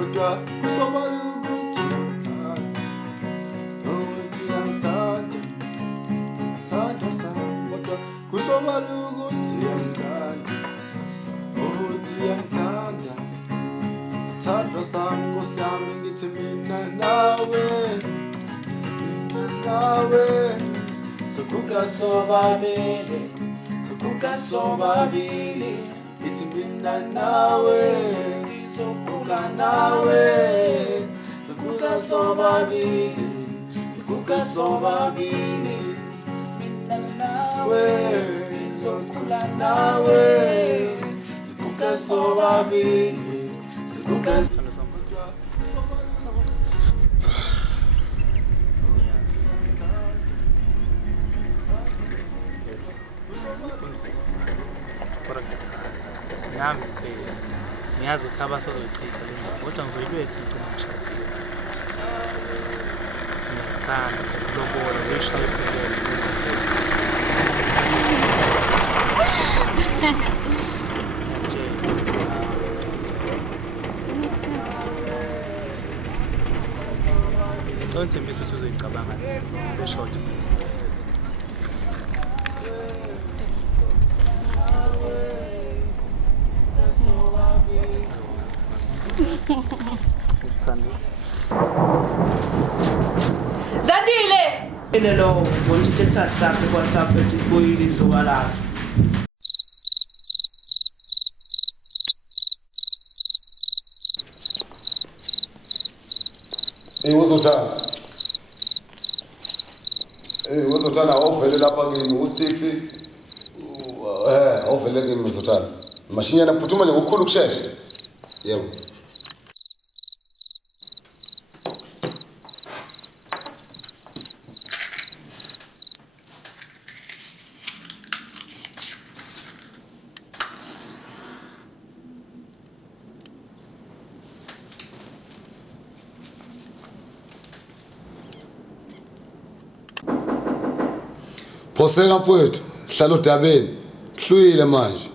kodwa kusobala ukuthi uyamthanda. Uthi uyamthanda, thandwa sami kodwa kusobala ukuthi uyamthanda. Uthi uyamthanda, thandwa sami Nkosi yami ngithi mina nawe sokuka sobabili ngithi mina nawe sokuka nawe sokuka sobabili mina nawe sokuka nawe sokuka sobabili sokuka nami ngiyazi khaba sozoyichitha le ndaba kodwa ngizoyiletha igcina ngishadile. Ngiyathanda nje ukulobola uyishaya iphelele. Ngithembisa ukuthi uzoyicabanga le-short. Zandile! Lelo ngibona status sakhe WhatsApp ethi boyilise walapha. Uzothanda awuvele lapha kimi uStixi awuvele kimi uzothanda. Mashinyana phuthuma nje ngokukhulu ukusheshsha. Yebo. Phoseka mfowethu, hlala udabeni. Hlwile manje.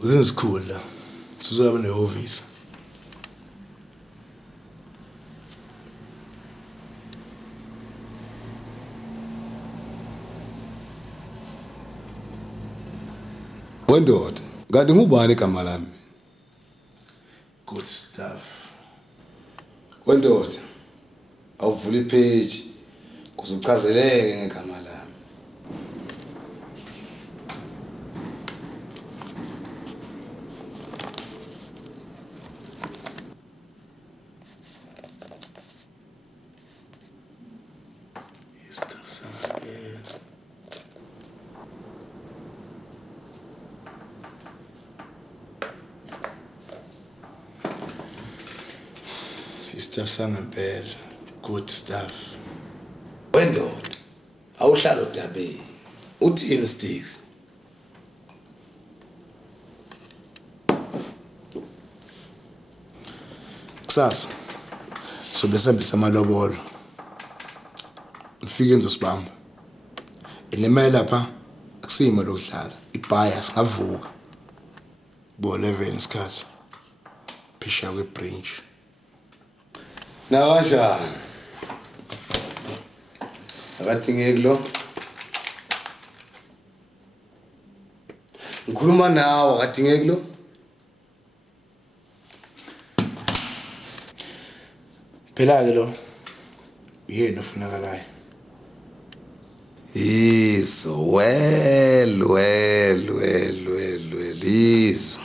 Uzenzikhulu la. Sizoyaba nehhovisi. Wendoda, kanti ngubani igama lami? Good stuff. Wendoda, awuvula ipage kuze uchazeleke ngegama lami. Stuff sana yeah. Stuff sangempela. Good stuff. Wendoda, awuhlala udabeni. Uthini uStixi? Kusasa sobe sambisa amalobolo. Ngifike ngizosibamba. Inemali lapha akusimo lokudlala. Ibhaya singavuka. Bo 11 isikhathi. Phisha kweBranch. Na kanjani? Akathingeki lo. Ngikhuluma nawe akathingeki lo. Phela ke lo. Yena ofunakalayo. Iso well. Iso.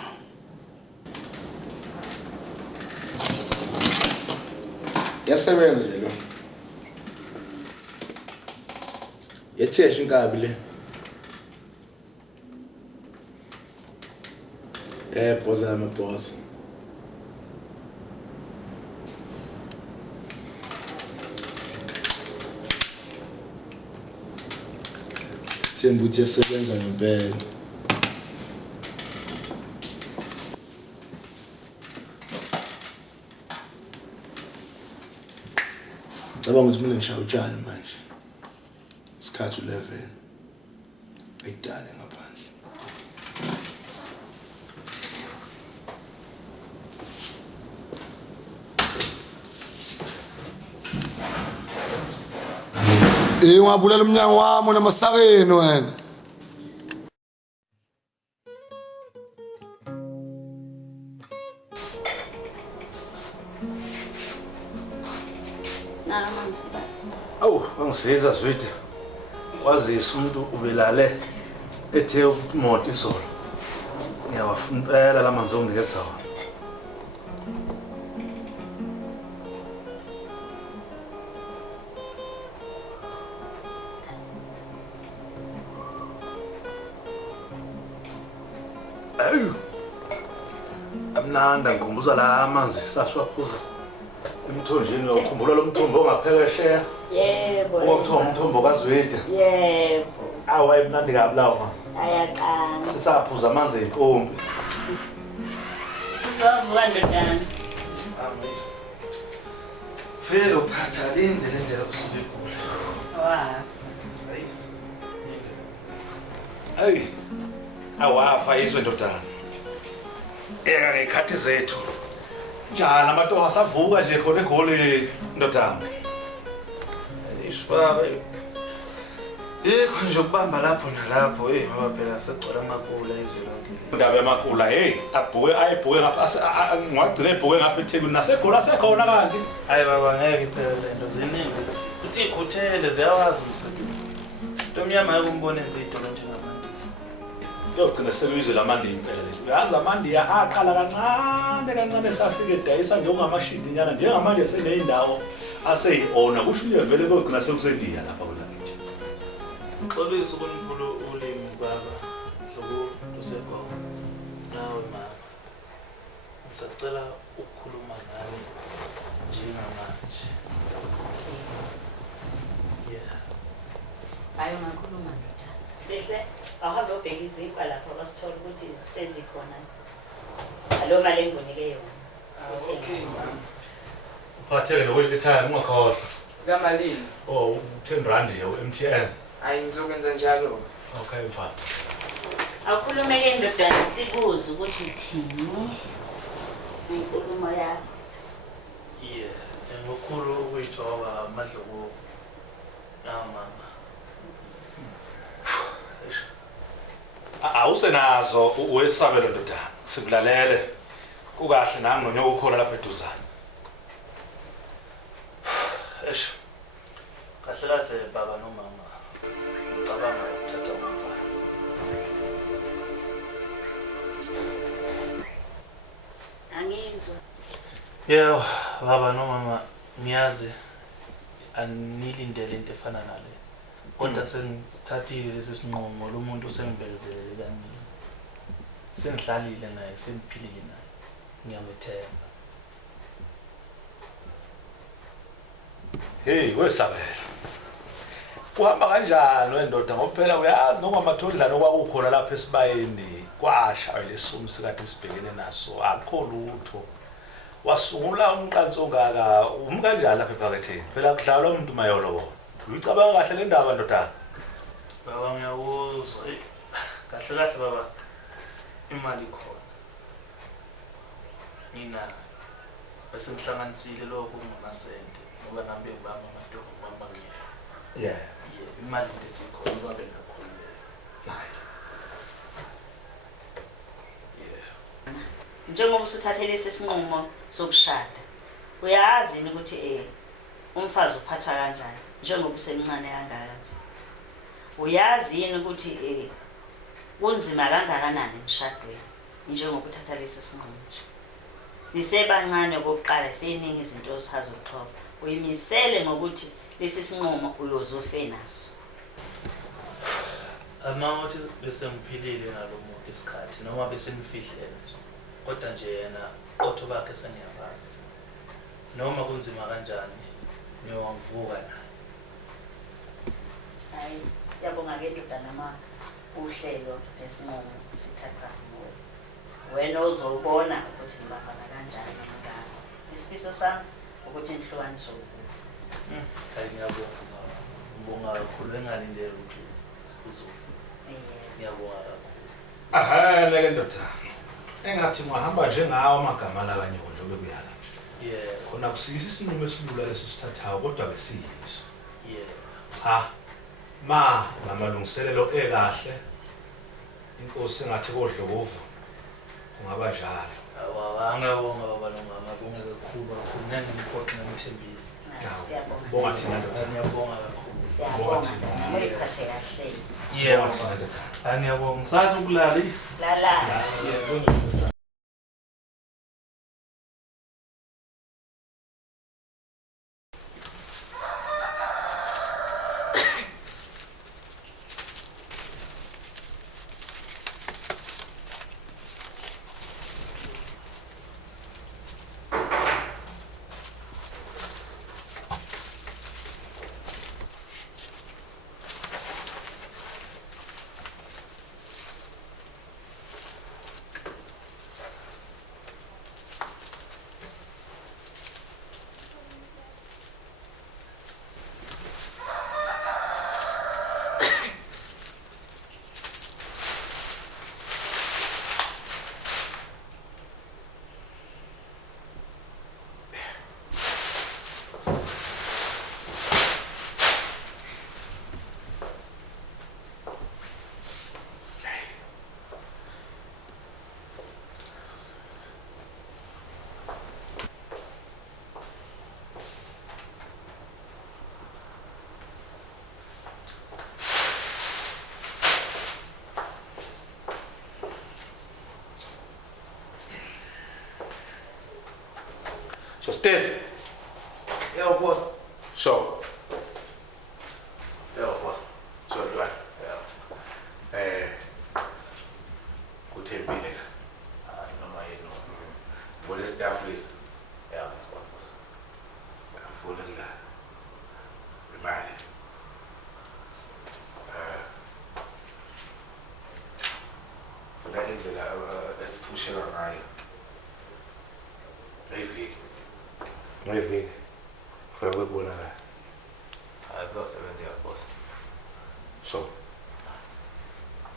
Yasebenza nje lo. Yethesha inkabi le. Boss ama boss. Themba ukuthi yasebenza ngempela. Ngicabanga ukuthi mina ngishaya utshani manje. Isikhathi 11. Ayidale ngaphandle. Ungabulala umnyango wami namasakeni wena. Awu, angisiza Zwide. Wazisa umuntu ubelale ethe imoto izolo. Ngiyawafuna impela lamanzi onginikeza wona. Amnanda ngikhumbuza la amanzi sashwaphuza emthonjeni uyakhumbula lo mthombo ongaphekesheya. Yebo. Okuthiwa umthombo kaZwide. Yebo. Awayemnandi kabi lawo manje. Ayaqanga. Sisaphuza amanzi empompi. Sizovuka ndodana. Vele uphatha linde lendlela kusuke igula. Wa. Hey. Awafa izwe ndodana. Ngekhathi zethu. Njalo amatoha asavuka nje khona egoli ndodana. Ishbaba. Nje ukubamba lapho nalapho ngoba phela segcwala amakula izwe lonke. Indaba yamakula abhuke ayibhuke ngapha ngwagcina ebhuke ngapha eThekwini naseGoli asekhona kanti. Hayi baba ngeke phela lento ziningi. Futhi ikhuthele ziyawazi umsebenzi. Into emnyama yokumbona enze idolo njengamanje. Yogcina sekuyizwe lamandi impela lezo. Uyazi amandi yaqala kancane safika edayisa nje ungamashidi nyana njengamanje seneyindawo aseyiona kusho uyevele kogcina sekusendiya lapha kulakithi. Xolisa ukuniphulo ulimi baba. Hlobo lusekhona. Nawe mama. Ngisacela ukukhuluma nawe njengamanje. Yeah. Hayi ungakhuluma ndoda. Sihle awuhambe ubheka izimpa lapho basithola ukuthi sezikhona. Alo mali engunike yona. Okay. Uphatheke lokho time ungakhohlwa. Kamalini. Oh, 10 rand nje uMTN. Hayi ngizokwenza njalo. Okay mfana. Awukhulumeke ndodana sibuze ukuthi uthini. Inkulumo yakho. Yeah. Ngokukhulu ukuyithoba amadlovu. Mama. Awusenazo uwesabelo ndodana. Sikulalele. Kukahle nami nonyoko ukhola lapha eduzane. Eish. Kahle baba nomama. Ngicabanga ukuthatha umfazi. Angizwa. Yebo, baba nomama niyazi anilindele into efana nale. Kodwa sengithathile lesi sinqumo lo muntu sengibhekezelele kaningi. Sengihlalile naye, sengiphilile naye. Ngiyamethemba. Hey, wesabela. Kuhamba kanjalo endoda ngoba phela uyazi noma amathondlana okwakukhona lapha esibayeni kwasha lesimo sikade sibhekene naso akho lutho. Wasungula umqanso ongaka umkanjani lapha ephaketheni. Phela kudlalwa umuntu mayolo bona. Uyicabanga kahle le ndaba ndodana. Baba ngiyawuzwa. Kahle baba. Imali khona. Nina bese ngihlanganisile lokho kungamasente ngoba nambe ngibamba amadolo ngibamba ngiya. Yeah. Imali lesikhona babe ngakhulule. Yeah. Njengoba usuthathele lesi sinqumo sokushada. Uyazi ukuthi umfazi uphathwa kanjani njengoba usemncane kangaka nje. Uyazi yini ukuthi kunzima kangakanani emshadweni njengoba uthatha lesi sinqumo nje. Nisebancane kokuqala seningi izinto ozihaza ukuthoba. Uyimisele ngokuthi lesi sinqumo uyozufe naso. Amawuthi bese ngiphilile nalomuntu isikhathi noma bese ngifihlele nje. Kodwa nje yena qotho bakhe sengiyabazi. Noma kunzima kanjani niyovuka naye. Hayi siyabonga ke ndodana mama uhlelo lesinqumo sithatha nguwe. Wena uzobona ukuthi ngibafana kanjani ngaka. Isifiso sami ukuthi nihlukaniswe ukufa. Hayi ngiyabonga. Ngibonga kakhulu engalindele ukuthi uzofa. Ngiyabonga kakhulu. Leke ndoda. Engathi ngihamba nje ngawo amagama la kanye nje bekuyala nje. Yeah. Khona kusiyisa isinqumo esilula leso sithathayo kodwa ke siyiso. Yeah. Ma namalungiselelo ekahle. Inkosi engathi kodlovu kungaba njalo. Ngiyabonga baba Longama, ngiyabonga kakhulu ngangimkhokha ngimthembisa. Bonga thina ndoda. Ngiyabonga kakhulu. Siyabonga. Muliphathe kahle. Yebo. Ngiyabonga. Ngisathi ukulala. Lala. Yeah. So Steve. Yeah, boss. Sure. Yeah, boss. So Dwan. Yeah. Kuthembile. Noma yini. What is that please? Yeah, that's what boss. Full of that. Imali. Kula indlela esiphushela ngayo. Ngeviki. Ufike kubona la. Kuzosebenzeka boss. So.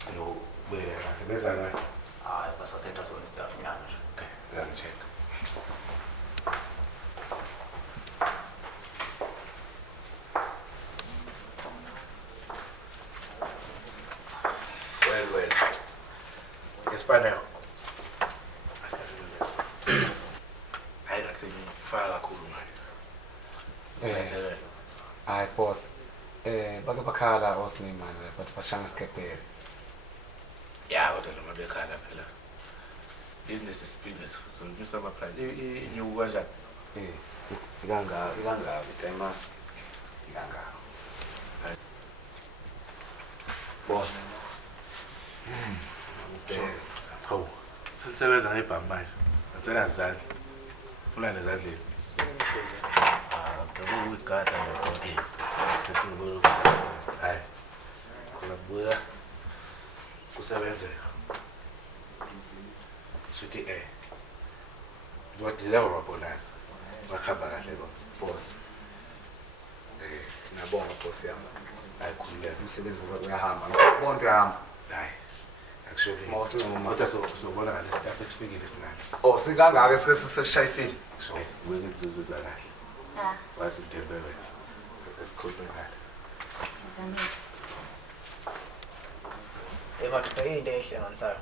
Alo beka beza la. Hayi basasetha sona staff nyanga nje. Okay, let me check. Well. Espanol. Hayi ngasifaka kakhulu ngayo. Hayi boss. Bake bakhala osinimani but bashanga skepere. Yeah, kodwa noma bekhala phela. Business is business. So Mr. Maplan, you kanjani? Ikanga tema. Ikanga. Boss. Hawu. Sisebenza ngebhamu manje. Ngicela sizandla. Funa nezandleni. Bekuyigada nje. Hayi. Kunabuya kusebenzeka. Sithi ngiwadiliva mabonus. Bakhamba kahle Boss. Sinabonga boss yami. ayikhululeka. Umsebenzi uyahamba. Bonke uyahamba. Hayi. Actually, kodwa sobona ngale staff esifikile sinalo. Oh, sikangaka sesishayisile. So, wena kuzozuza kahle. Wazi uDembele. Esikhuluma ngale. Kodwa into ehlanganisayo.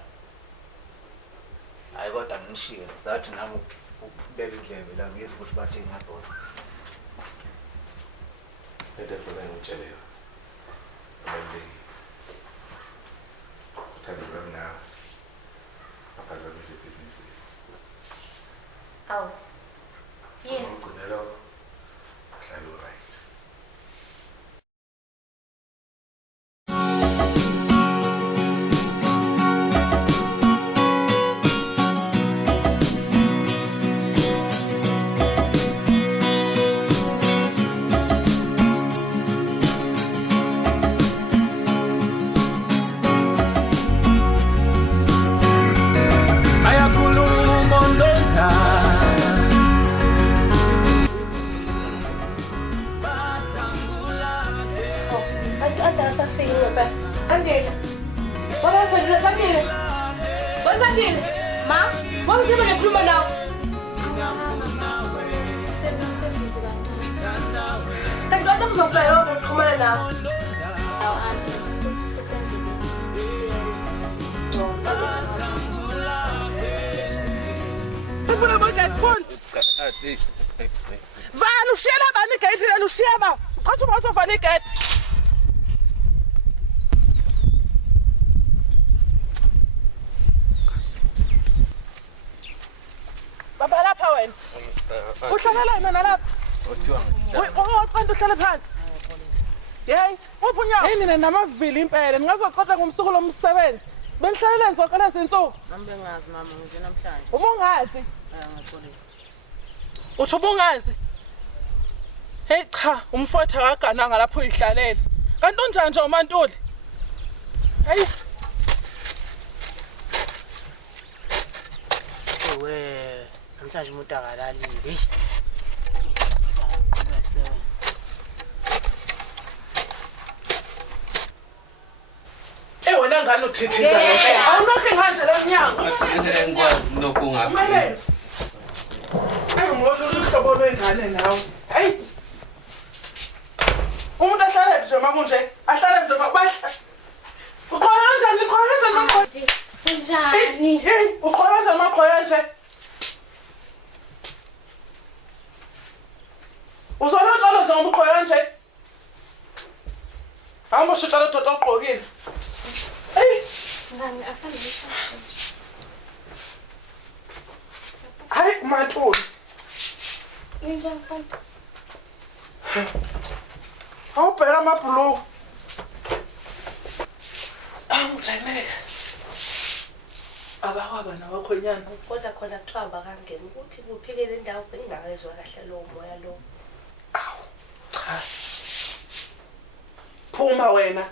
Hayi kodwa ngishiye zathi nami ukubeka indlebe la ngiyeza ukuthi bathini ngaboss. Bede funa ngitsheleyo. Abaleki. Uthanda bamna. Aphazamisa ibhizinisi. Awu. Yini? Ngicela hlalo right. ade asafike ngempela. Andile. Baba phendula Sandile. Sandile. Ma, mawuziba nekhuluma nawe. Kanti wathi uzofly over ukuxhumana nawe. Awu anti, futhi sesenzile. Ufuna bonke phone. Vala ushiyela bani igate lelo ushiyaba. Uchathi uma uzovala igate. Baba lapha wena. Uhlala yena nalapha. Othiwa Uqonda uhlale phansi. Hey, uphunya. Yini nina namavili impela. Ningazoqoqa ngomsuku lomsebenzi. Benihlalele ngizoqala izinsuku. Nami bengazi mama ngize namhlanje. Ubungazi. Ngaxolisa. Uthi ubungazi. Hey cha, umfowethu akagananga lapho uyihlalele. Kanti unjani nje uMantuli? Hey. Owe, namhlanje umuntu akalalile. Wena ngani uthithiza ngempela? Awunokhe nganje lemnyango. lokungaphi. Ayingibona uhlobo lwengane nawe. Hey. Umuntu ahlala nje makunje, ahlala nje mabahla. Ukhona kanjani? Njani? Hey, ukhona nje makhoya nje. Uzolotsholo nje ngomkhoya nje. Hamba shutala toto ugqokile. Hey. Ngani asangisho. Hayi Mantuli. Njani mfana? Awubheka amabhuluku. Angijayeleke. Abakwaba nabakhonyana. Kodwa khona kuthiwa abakangeni ukuthi kuphike le ndawo bengingakezwa kahle lo moya lo. Awu. Cha. Phuma wena.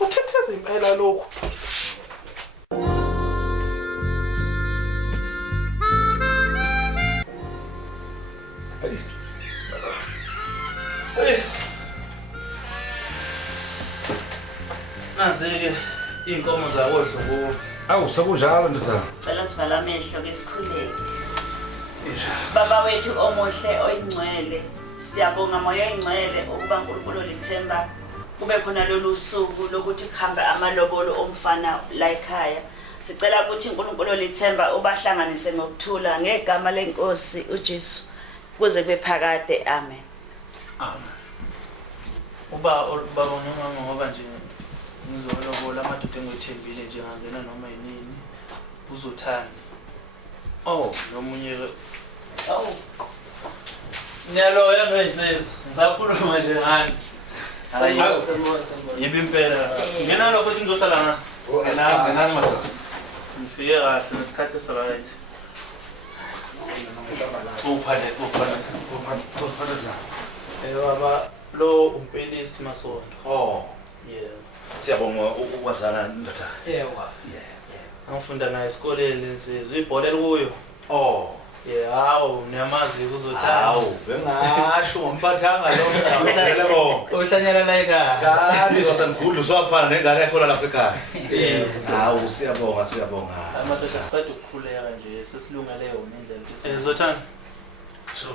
Uthetheza impela lokho. Nazi-ke iy'nkomo zakodlobo. Awu sekunjalo ndoda. Cela sivala amehlo ke sikhuleke. Baba wethu omuhle oyingcwele, siyabonga moya oyingcwele ukuba uNkulunkulu olithemba kube khona lolu suku lokuthi kuhambe amalobolo omfana la ekhaya. Sicela ukuthi uNkulunkulu olithemba ubahlanganise ngokuthula ngegama lenkosi uJesu kuze kube phakade. Amen. Amen. Baba nomama ngoba nje ngizolobola amadoda engithembile nje ngangena noma yinini uzothanda. Oh, nomunye awu. Ngiyaloya noyinsizwa. Ngisakhuluma nje ngani. Sayibona. Yibi impela. Ngena lokho ukuthi ngizohlala nga. Nani madoda. Ngifike kahle nesikhathi esiright. Uphale. Baba lo umpelisi Masondo. Oh. Yeah. Siyabonga ukwazana ndoda. Yebo. Angifunda naye esikoleni insizwa ibhola kuyo. Oh. Yeah, hawo niyamazi kuzothanda. Hawu, bengasho ngomphathanga lo ngicela bonke. Uhlanyela la ekhaya. Kanti ngosangudlu uswafana nengane yakho lapha ekhaya. Hawu siyabonga. Amadoda siqeda ukukhuleka nje sesilungele yona indlela ukuthi Zothanda. So,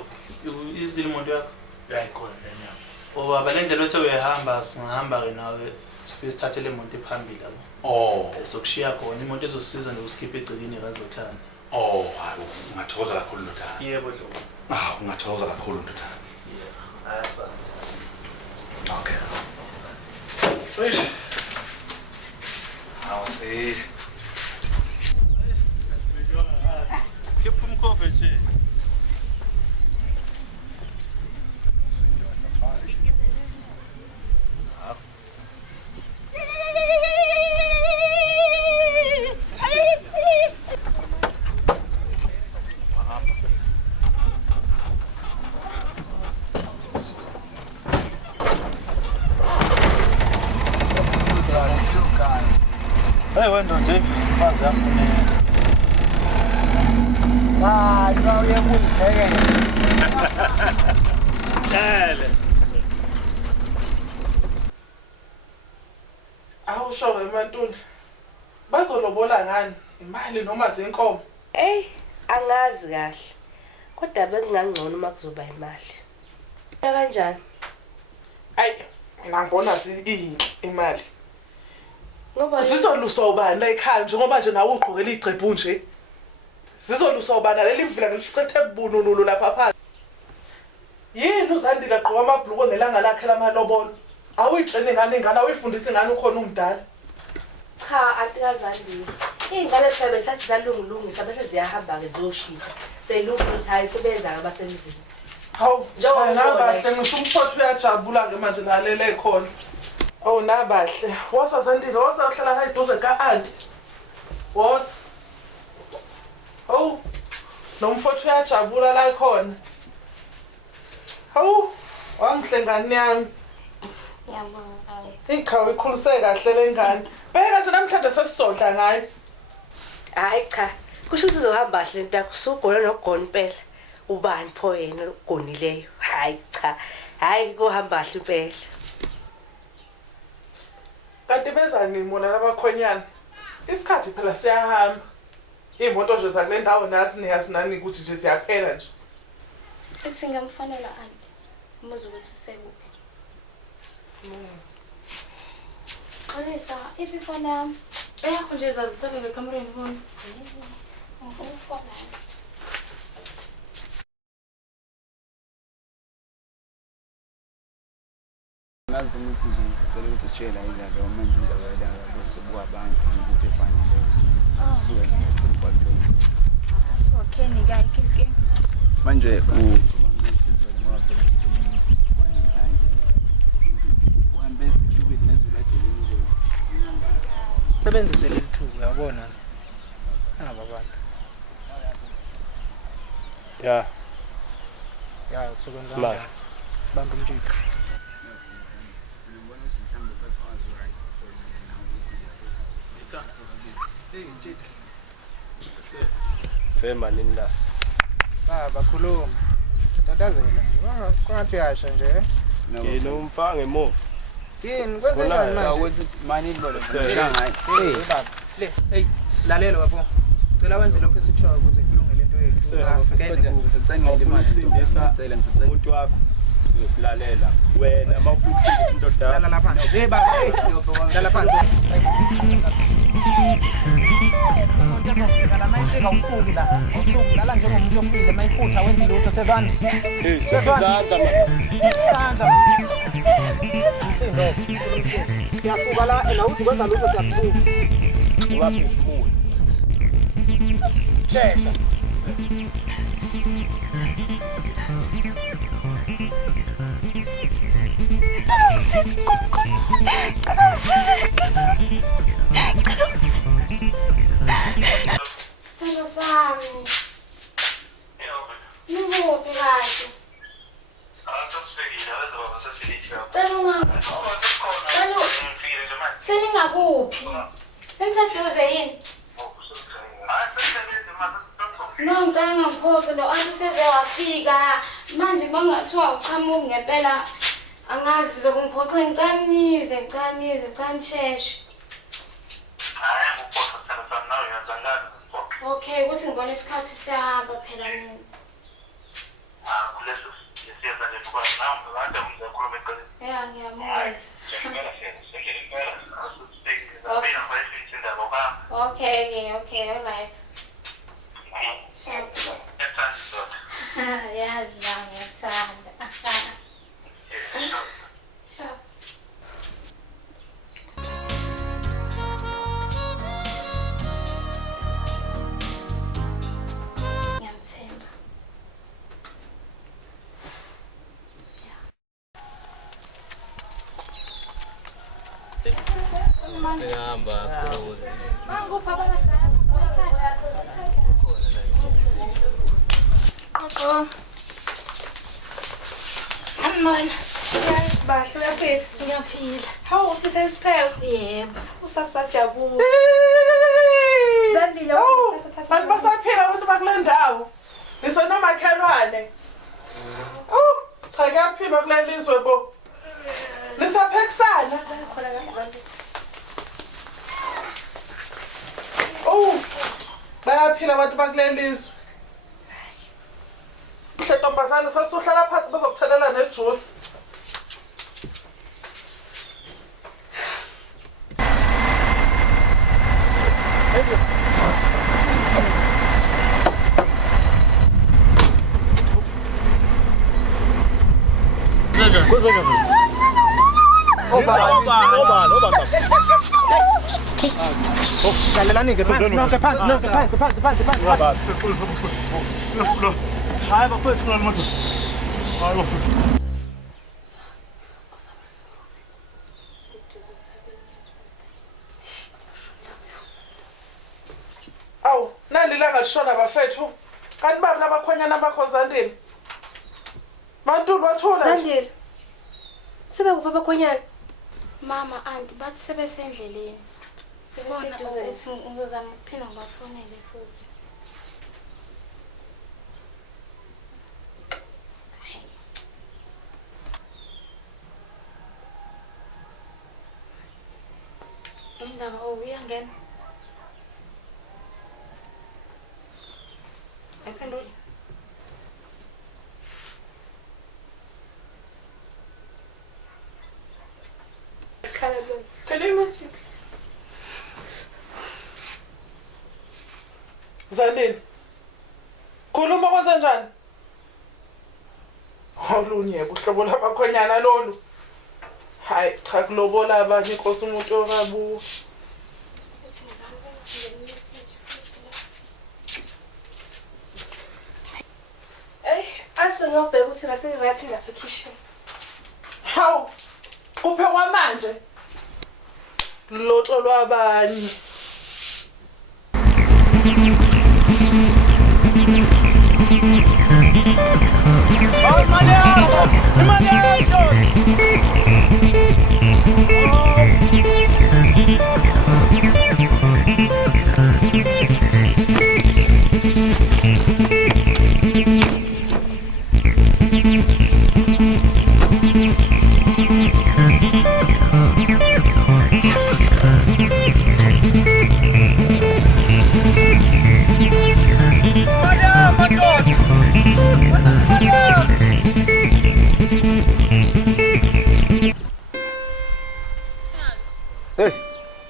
Izilimoto yakho. yayikhona lenyama. Baba le ndlela othi uyahamba singahamba ke nawe sifike sithathe le moto ephambili lapho. Oh. Sokushiya khona imoto ezosiza nokuskipha egcikini kaZothanda. Oh, hayi ungathokoza kakhulu ndoda. Yebo dlobo. Ungathokoza kakhulu ndoda. Yeah. Ayasa. Okay. Eish. Awasi. Keep umkhove nje. Hey wena nje, mazi yafuneka. Hayi, bawuyeke ungibheke. Tshele. Awusho weMantuli. Bazolobola ngani? Imali noma zenkomo? Angazi kahle. Kodwa bekungangcono uma kuzoba imali. Kanjani? Ayi, mina ngibona imali. Ngoba Zizoluswa ubani la ekhaya njengoba nje nawe ugqokela igcebhu nje. Zizoluswa ubani leli vila ngilificethe ebunululu lapha phansi. Yini uZandile agqoka amabhluku ngelanga lakhe lamalobolo? Awuyitshene ingane awuyifundisa ingane ukhona umdala. cha antikazandile. Iy'ngane sibe sathi zalungilungisa bese ziyahamba-ke ziyoshintsha. Seyilunga ukuthi hayi sebenza abasemzini. Hawu, nabahle ngisho umfowethu uyajabula-ke manje lalele khona. Awu nabahle. Wosa Zandile, wosa uhlala la eduze ka-anti. Wosa. Hawu, nomfowethu uyajabula la khona. Hawu, wangihle ngane yami. Iqhawe ikhulise kahle le ngane. Bheka nje namhlanje sesizodla ngayo. Hayi cha, kusho ukuthi uzohamba kahle into yakho. Usugona nokugona impela. Ubani pho yena ogonileyo? Hayi cha. Hayi kuhamba kahle impela. Kanti bezani mona labakhonyana? Isikhathi phela siyahamba. Iy'moto nje zakule ndawo nazi niyazi nani ukuthi nje ziyaphela nje. Ethi ngamfanela anti. Umuzi ukuthi usekuphi. Xolisa, ififona yami. Eyakho nje zazisele ngekamereni bona. Ngifuna ukufona. Ngazi ukuthi nje ngicela ukuthi sitshela indaba manje indaba yalanga losuku abantu izinto efanelezo. Suke ngithi emgwaqeni. Okay nikayike. Manje izwele ngoba phela ngidumisa namhlanje. Uhambe esithubeni nezulu edeleni. Sebenzise leli thubu uyabona. Aba bantu. Ya. Ya sokwenza. Smart. Sibamba umjiko. Sema nini la? Baba khuluma. Tatazela nje. Kwangathi uyasho nje. Yini umfaka ngemuva? Yini kwenzekani manje? Ukuthi manje ibolo Senganga. Hey baba. Hey lalela bafo. Cela wenze lokho esikushoyo ukuze kulungele into yethu. Sicengele imali Sindisa umuntu wakho uyosilalela. Wena mawufuna ukusindisa indoda yakho. Lala lapha. Hey baba, hey. Lala phansi. Usuku la. Usuku lala njengomuntu ofile mayifutha wenza lutho sezwana. Hey, sesizandla Sezandla. Sindo. Siyasuka la ena uthi kwenza lutho siyasuka. Uyaphefumula. Shesha. Sendo sami. Nikuphi kahle? Seningakuphi? Seniseduze yini? No, ngicela ngiphoxe lo anti seze wafika. Manje bangathiwa uqhamuka ngempela angazi zokungiphoxa ngicela nisheshe. Okay, kuthi ngibona isikhathi siyahamba phela mina. Yeah, ngiyamuzwa. Okay, all right. Yazi la ngiyathanda. Sure. Ngiyamthemba. Singahamba kakhulu. Mangupha abadala. Qaqo. Sanibona. Bahle uyaphila. Ngiyaphila. Hawu ufisa isiphelo? Yebo. Usasajabula. Zandile Bantu basaphila ukuthi bakule ndawo. makhelwane. Oh, cha kuyaphima kuleli lizwe bo. Lisaphekisana. Oh, bayaphila abantu bakuleli lizwe. Mhle ntombazana sasuhlala phansi bazokuthelela nejuice. Dlalelani-ke phansi nonke phansi nonke phansi. Hayi bafethu kuleli moto. Hayi bafethu. Awu, nali ilanga lishona bafethu. Kanti babi labakhonyana bakho Zandile. Mantulu wathula nje. Zandile. Sebekuphi abakhonyana? Mama, auntie, bathi sebesendleleni. Sebeseduze ethi ngizozama ukuphinda ngibafonele futhi. Indaba uyangena. Esendweni. Can you imagine? Zandile. Khuluma kwenze njani? Olunye kuhlobo labakhonyana lolu. Hayi cha kulobola abanye inkosi umuntu okabu. Asikho ngiyobheka ukuthi raserathi lapha ekitchen. Hawu. Kuphekwa manje. Loto lwabanye.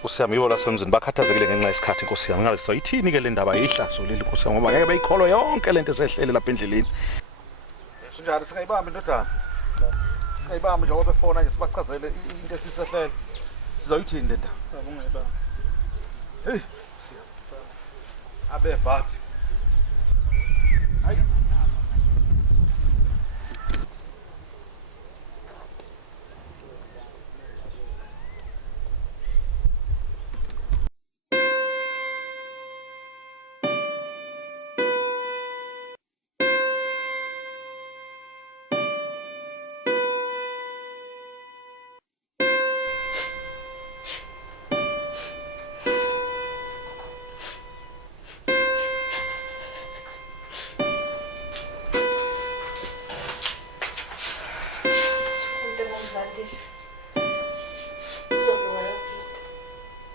Usiyami yibo lasemzini bakhathazekile ngenxa yesikhathi Nkosi yami. Ngabe sayithini ke le ndaba yihlazo leli Nkosi yami ngoba ngeke bayikholwa yonke lento esehlele lapha endleleni. Sinjalo singayibamba indodana. Singayibamba nje ngoba befona nje sibachazele into esisehlele. Sizoyithini le ndaba? Ungayibamba. Hey, Siyami. Abe bathi. Hayi.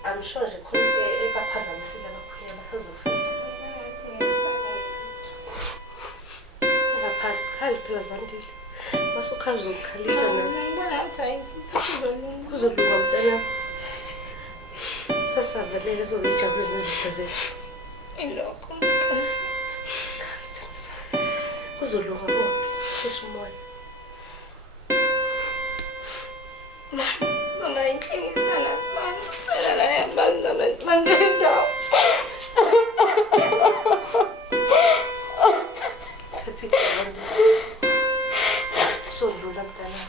I'm sure nje khona into ebaphazamisile abakhulunywa basazofika. Ngaphandle khali phela Zandile. Masukhazi uzokhalisa nawe. Kuzolunga mntana. Sasavelele zokujabulela nezitha zethu. Ilokho. Khalisa. Kuzolunga bonke. Sisumoya. Zona inhlingisa nabantu. La yabantu abanendawo. Phephi Zandile. Kuzolunga mntana.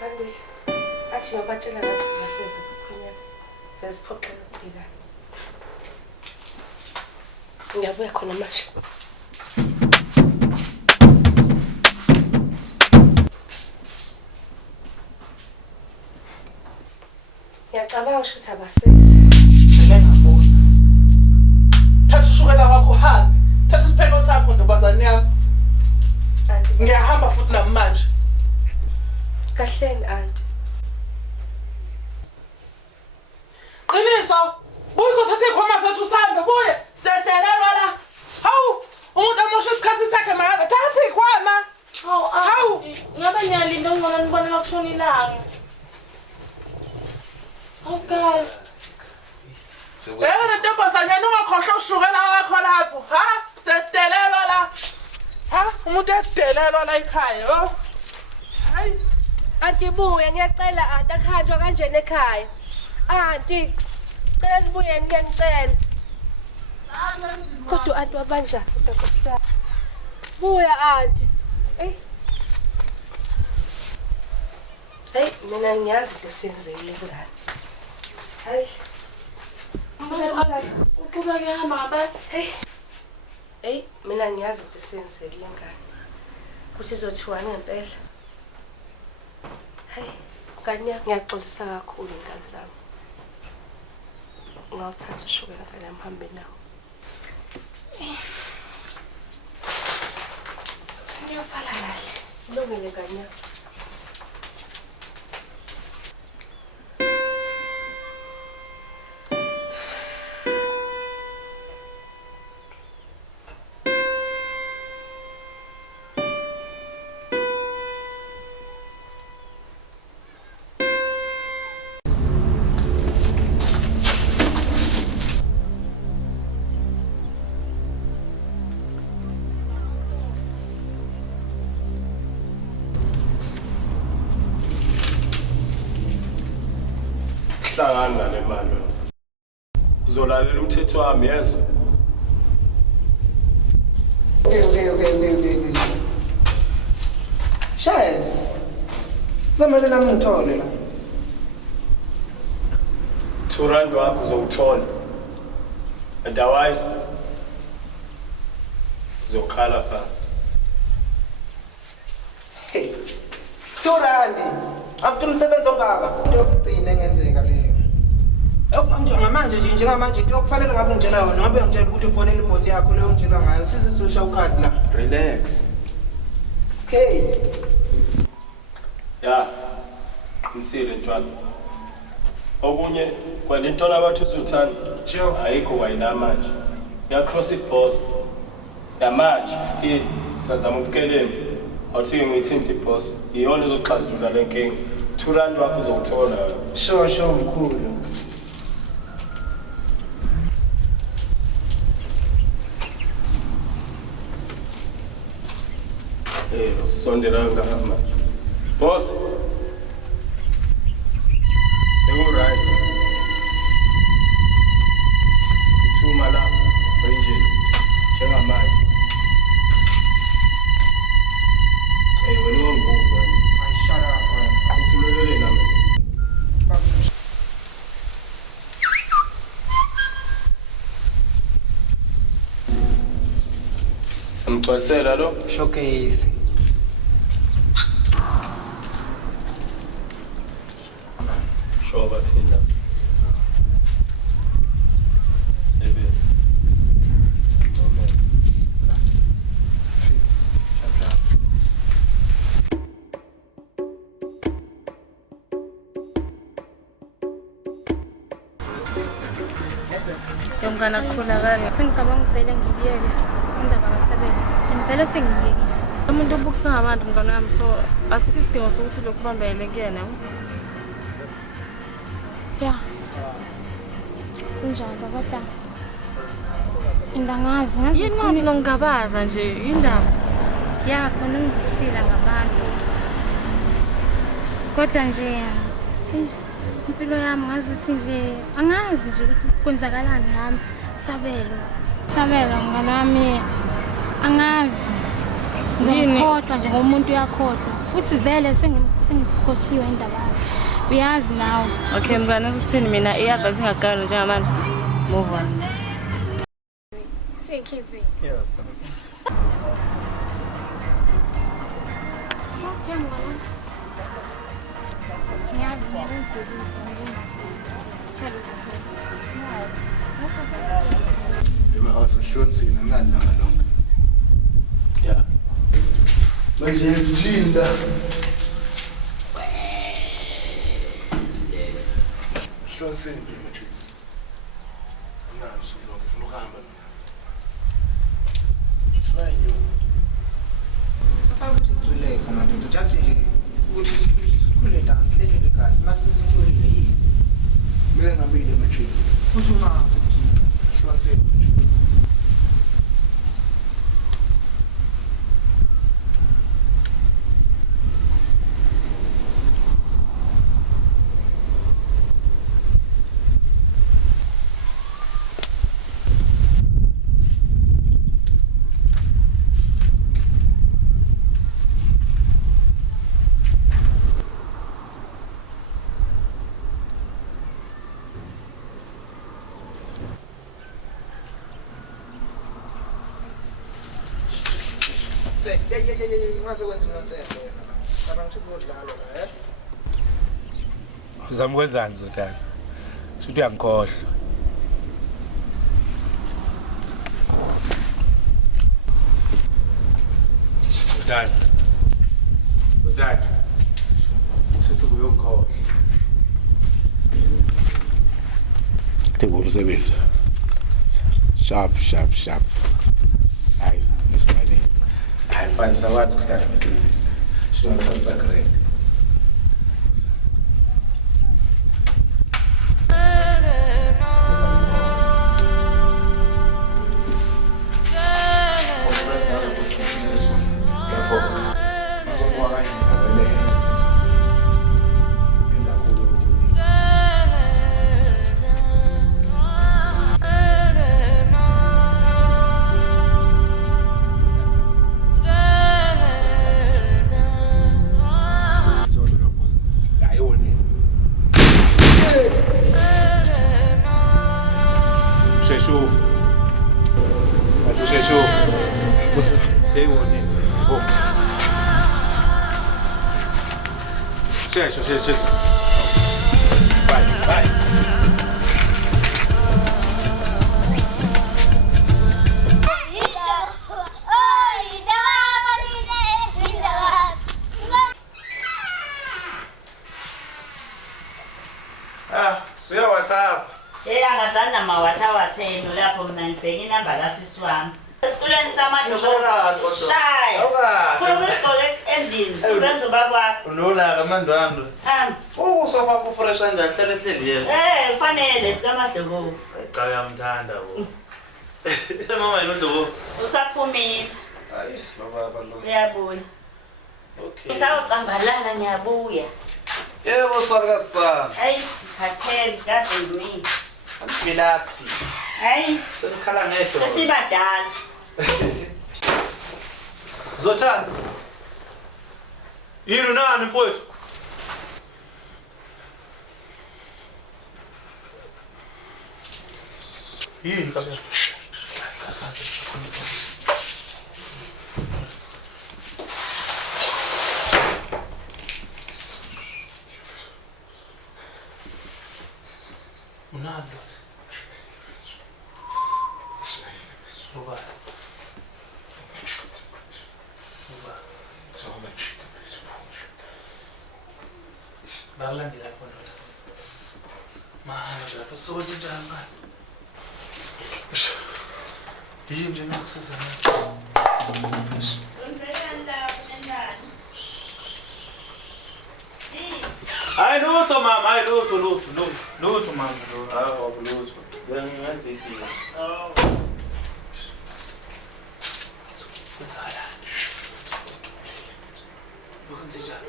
Zandile. Athi nobatshela kahle maseze kukhulunywa. Lesiphoqela ukubika. Ngiyabuya khona manje. Ngiyacabanga ukuthi abasezi. Ngiyabona. Thatha ushukela wakho uhambe. Thatha isiphelo sakho ntombazane yami. Ngiyahamba futhi namanje. Kahleni auntie. Qiniso. Buzo thathe ikhoma zethu usambe buye. Sedelelwa la. Hawu, umuntu amosha isikhathi sakhe maka. Thatha ikhoma. Hawu, ngabe niyalinda ngibona nibona lakushona ilanga. Okay. Yena ntombazane ungakhohlwa ushukela wakho lapho. Ha? Sedelelwa la. Ha? Umuntu edelelwa la ekhaya, ho? Hayi. Auntie buye ngiyacela auntie akhanjwa kanjena ekhaya. Auntie cela nibuye ngicela. Kodwa auntie wabanjani ntombazane? Buya auntie. Hey, mina ngiyazi lesenzele ngani. Hayi. Ukuba ngihamba ngaba. Hey, mina ngiyazi lesenzele ngani. Kuthi izothiwani ngempela. Hayi, ngani ngiyaxolisa kakhulu ingane zami. Ngawuthatha ushukela ngale mhambe nawo. Sengiyosala kahle. Kulungile ngani. Hlangana nale mali. Uzolalela umthetho wami yezwa. Okay. Shares. Zamele nami ngithole la. R2 wakho uzowuthola. Otherwise uzokhala pha. Hey. R2. Akuthi umsebenzi ongaka. Into yokugcina engenzeka leyo. Ngamanje nje njengamanje kuyokufanele ngabe ngitshela yona ngabe ngitshela ukuthi ufonele iboss yakho leyo ngitshela ngayo sizisosha ukhadi la. Relax. Okay. Ya. Qinisile ntwana. Okunye kwalintona abathu uzothanda. Sure. Ayikho wayina manje. Ya cross boss. Yamanje still sizama ukukelema. Awuthi ngithinta iboss. Iyona ezoxazulula le nkinga. R2 wakho uzowuthola. Sure mkhulu. Sondela ngahamba. Boss. Seku right. Uthuma la nje. Njengamanje. Wena ungumbuko. I shut up. Uthulelele nami. Samgcwalisela lo showcase. Shoba thina. Sebenza. Moment. Yomngane akukhulakala. Sengicabanga vele ngibiyeke indaba kaSabela. Ngivele sengiyekile. Umuntu obukisa ngabantu mngane wami so asikho isidingo sokuthi lokhu bambele kuyena. Ya. Kunjalo kodwa indangazi ngazi Yini nongabaza nje indaba. Ya khona ngibusila ngabantu. Kodwa nje impilo yami ngazi ukuthi nje angazi nje ukuthi kwenzakalani ngami Sabelo mngane wami angazi ngikhohlwa nje ngomuntu uyakhohlwa futhi vele sengikhohliwe indaba uyazi nawe. Okay mngane ukuthini mina i-advice ingakalo njengamanje move on. Sikhiphe. Yes, Thomas. Okay mngane. Ngiyazi They were Sihlonsile ngalanga lonke. Yeah. Manje sithini la? Sihlonsile manje. Angazi usulonke ufuna ukuhamba mina. Sinayyo. Sifaka ukuthi relax amadoda. Just nje ukuthi sikhule dance lethe legazi. Manje sesitholile yini? Mina ngambile manje. Uthi uma Sihlonsile. yeah, ungazokwenza nonsense wena. Cabanga ukuthi kuzodlalwa la, Uzama ukwenzani Zothanda? Suthi uyangikhohlwa. Zothanda. Suthi uyongikhohlwa. Umsebenzi. Sharp. Hayi, ngisibale. Hayi mfana usakwazi ukuhlala besizini. Shilo ngisakhrele. Shesho. Bye. Suya WhatsApp. Angazange mawathawathelo lapho mina ngibheka inamba kasisi wami. Esitulweni samahlo. Shaya. Khuluma isigqoke endlini. Uzenza ubaba. Unolaka mandwando. Usofa ku fresh kanje ahlele yena. Fanele sikaMadlovu. Cha uyamthanda bo. Mama yinodlovu. Usaphumile. Hayi, baba lo. Uyabuya. Okay. Usawucambalala ngiyabuya. Yebo sarkasa. Hayi, khathele kade ngimi. Angiphilapi. Hayi, senikhala ngehlo. Sesibadala. Zothanda. Yini nani mfowethu? Yini kabisa? Unalo. Loba. Balandela khona. Manje lapho sothi njani manje? Yini nje nakusiza Hayi lutho mama, hayi lutho mama, lutho. Ngenze iphila. Kutsala. Ukwenze njani?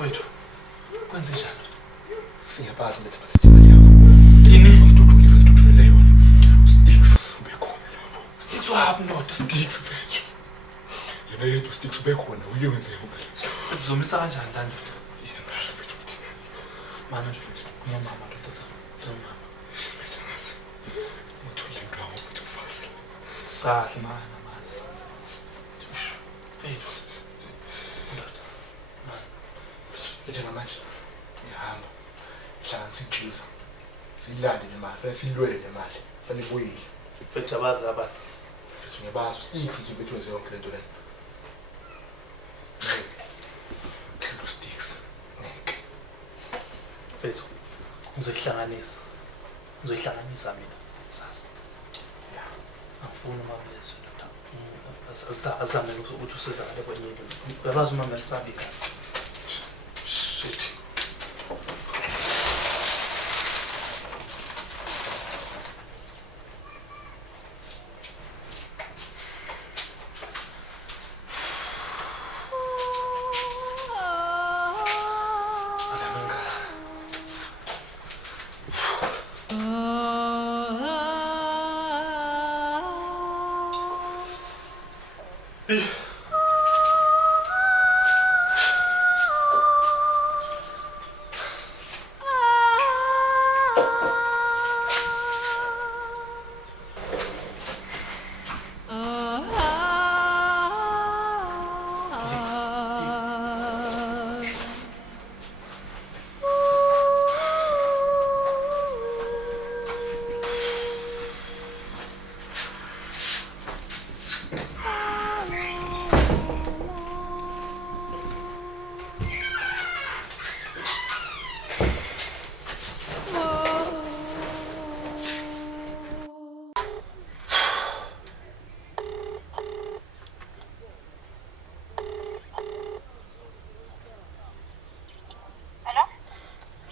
Wethu. Kwenze njani? Siyabazi bethu bathithela yakho. Yini? Ngidudule yona. Sticks ubekhona lapho. Sticks waphi ndoda? Sticks mfethu. Yena yedwa Sticks ubekhona uyenze yonke. Uzomisa kanjani la ndoda? Yena ngazi bethu. Mana nje futhi mama ndoda zakho. Mama. Bethu ngazi. Uthule ngawo futhi ufase. Kahle mana. Fethu. Ndoda. Mana. Njengamanje ngihamba. Hlanza inhliziyo. Siyilande le mali, fanele silwele le mali. Fanele ibuyile. Mfethu abazi lapha. Mfethu ngiyabazi usithi nje bethu wenze yonke lento le. Little sticks. Ngeke. Mfethu ngizohlanganisa. Ngizohlanganisa mina. Sazi. Ya. Angifuni umabezwe ndoda. Azame ukuthi usizakale kwenye into. Uyabazi uma mesabi kasi. Shit.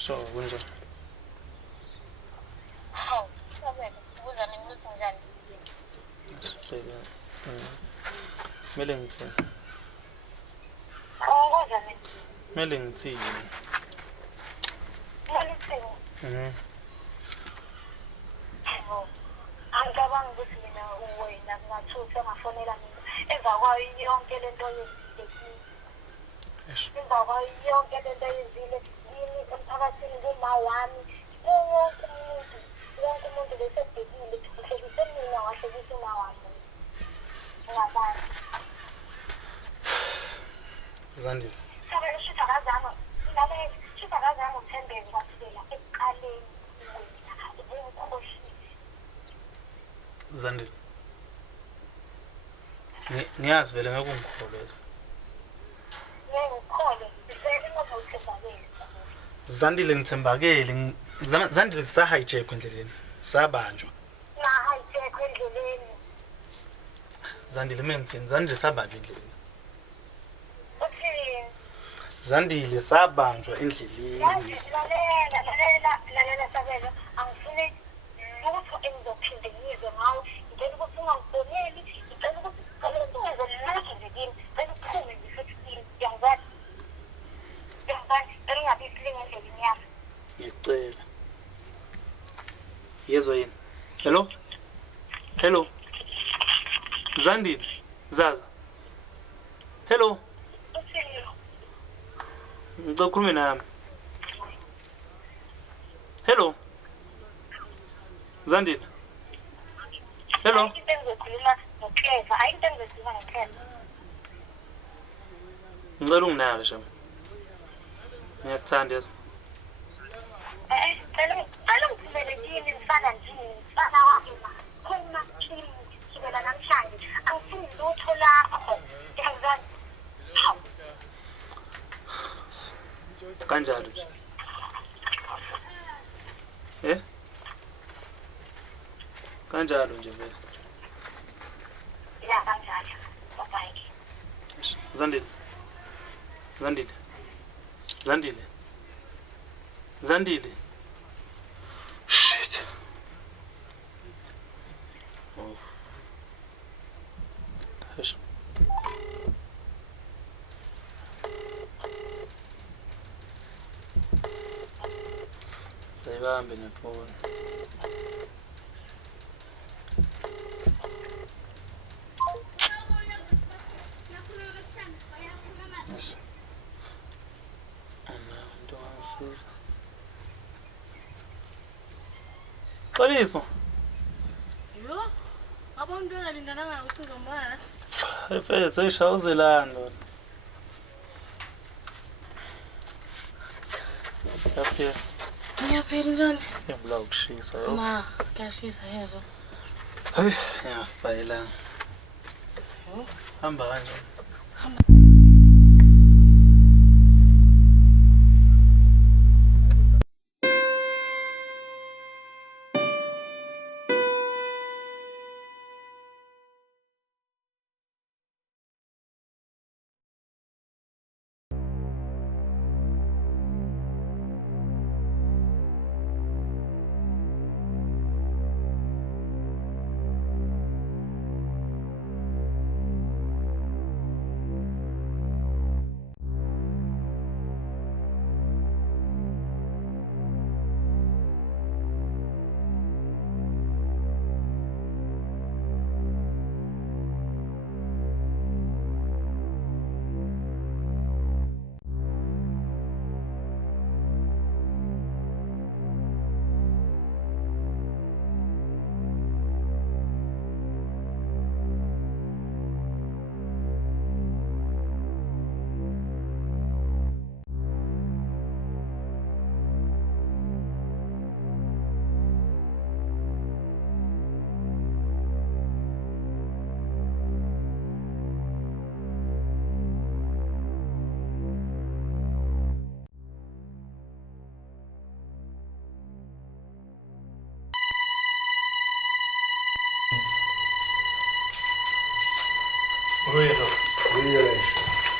So, kunjani? Hawu, ubuza mina ukuthi njani? Kumele ngithini? Awubuza mina. Kumele ngithini? Ngithini? Angicabangi ukuthi mina wena kungathuthi angafonela mina. Emva kwayo yonke lento yezile. Emva kwayo yonke lento yezile. Yini emphakathini kuma wami. Wonke umuntu besebhekile. Ngihlekise mina wahlekisa uma wami. Ngiyabona. Zandile. Sabe shisa kazama. Ngale shisa kazama uthembeke kwaphela eqaleni wena. Ubukhoshi. Zandile. Ngiyazi vele ngeke ungikholwe. Ngikukhole. Ngicela ngokuthembakele. Zandile ngithembakele. Zandile sa-hijack endleleni. Sabanjwa. Na-hijack endleleni. Zandile mengithini? Zandile sabanjwa endleleni. Uthini? Zandile sabanjwa endleleni. Lalela Sabelo. Angifuni lutho engizophinde ngizwe ngawo. Ngicela ukuthi ungangiboneli. Ngicela ukuthi ungizolutho nje kimi. Ngicela uphume nje futhi kimi. Ngiyangibona. Ngicela ungabi isilinga endleleni yami. Ngicela. Yezwa yini? Hello? Hello? Zandile? Zaza? Hello? Ngicela ukhulume nami. Hello? Zandile? Hello? Into engizokhuluma ngoKleva. Into engizokhuluma ngoKleva. Ngicela unginake shama. Ngiyakuthanda yezwa. Cela ungithumele kimi mfana nje. Mfana wami ma. Khona kimi. Sibela namhlanje. Angifuni lutho lakho. Ngiyazana. Kanjalo nje. Kanjalo nje vele. Ya kanjalo. Bye. Zandile. Zandile. Zandile. Zandile. Shit. Oh. Hush. Sayibambe nefoni. Yes. Ndo angisiza. Xoliso. Yo. Abantu bengalindana ngawo usizombana. Efethe ishawuzelana. Yaphi. Ngiyaphela njani? Ngiyabulawa ukushisa. Ma, kuyashisa yezwa. Hayi, ngiyafayela. Hamba kanjani?